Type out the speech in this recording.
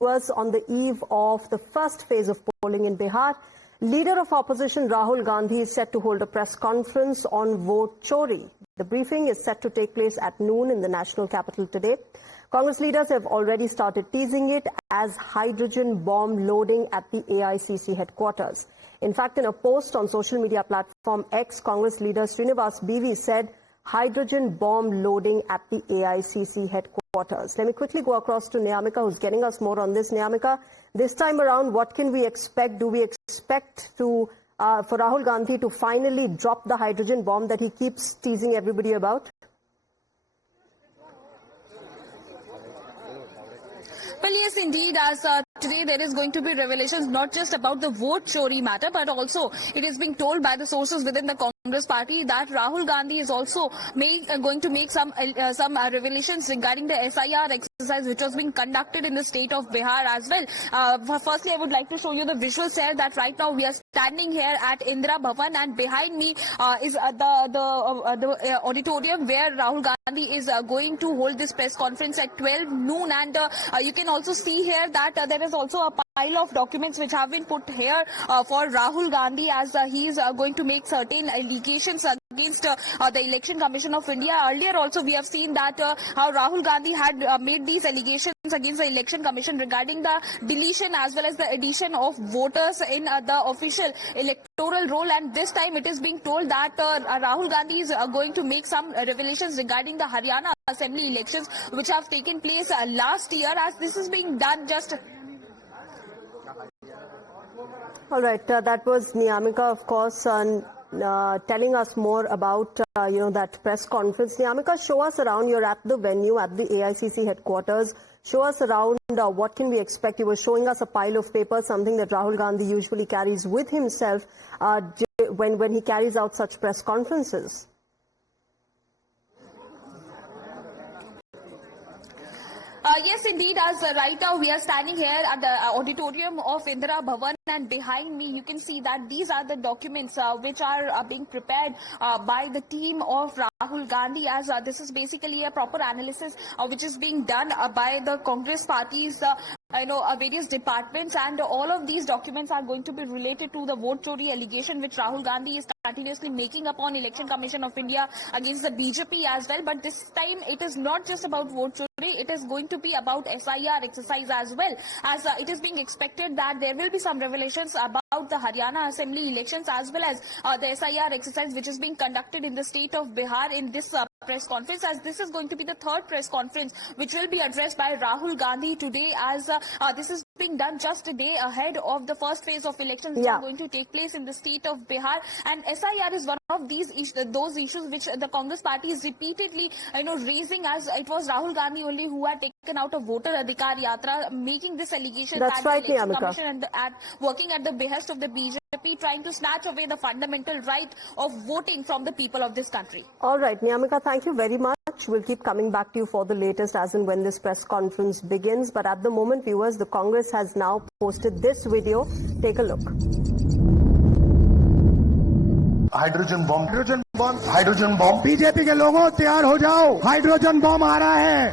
viewers, on the eve of the first phase of polling in Bihar, leader of opposition Rahul Gandhi is set to hold a press conference on vote chori. The briefing is set to take place at noon in the national capital today. Congress leaders have already started teasing it as hydrogen bomb loading at the AICC headquarters. In fact, in a post on social media platform X, Congress leader Srinivas BV said hydrogen bomb loading at the AICC headquarters. Let me quickly go across to Niyamika, who's getting us more on this. Niyamika, this time around, what can we expect? Do we expect for Rahul Gandhi to finally drop the hydrogen bomb that he keeps teasing everybody about? Well, yes, indeed, as today there is going to be revelations not just about the vote chori matter, but also it is being told by the sources within the Congress party that Rahul Gandhi is also going to make some revelations regarding the SIR exercise which was being conducted in the state of Bihar as well. Firstly, I would like to show you the visuals here that right now we are standing here at Indira Bhavan, and behind me is the auditorium where Rahul Gandhi is going to hold this press conference at 12 noon, and you can also see here that there is also a pile of documents which have been put here for Rahul Gandhi as he is going to make certain allegations against the Election Commission of India. Earlier also we have seen that how Rahul Gandhi had made these allegations against the Election Commission regarding the deletion as well as the addition of voters in the official electoral roll, and this time it is being told that Rahul Gandhi is going to make some revelations regarding the Haryana Assembly elections which have taken place last year, as this is being done just... All right, that was Niyamika, of course, telling us more about, that press conference. Niyamika, show us around. You're at the venue, at the AICC headquarters. Show us around. What can we expect? You were showing us a pile of papers, something that Rahul Gandhi usually carries with himself when he carries out such press conferences. Yes, indeed, as right now we are standing here at the auditorium of Indira Bhavan, and behind me you can see that these are the documents which are being prepared by the team of Rahul Gandhi, as this is basically a proper analysis which is being done by the Congress party's various departments, and all of these documents are going to be related to the vote chori allegation which Rahul Gandhi is continuously making upon Election Commission of India against the BJP as well. But this time it is not just about vote chori, it is going to be about SIR exercise as well, as it is being expected that there will be some revelations about the Haryana Assembly elections as well as the SIR exercise which is being conducted in the state of Bihar in this press conference, as this is going to be the third press conference which will be addressed by Rahul Gandhi today, as this is being done just a day ahead of the first phase of elections which are going to take place in the state of Bihar. And SIR is one of these those issues which the Congress party is repeatedly raising, as it was Rahul Gandhi only who had taken out a voter adhikar yatra, making this allegation that the Election Commission and working at the behest of the BJP, trying to snatch away the fundamental right of voting from the people of this country. All right, Niyamika, thank you very much. We'll keep coming back to you for the latest as and when this press conference begins. But at the moment, viewers, the Congress has now posted this video. Take a look. Hydrogen bomb BJP के लोगों तैयार हो जाओ, hydrogen bomb आ रहा है।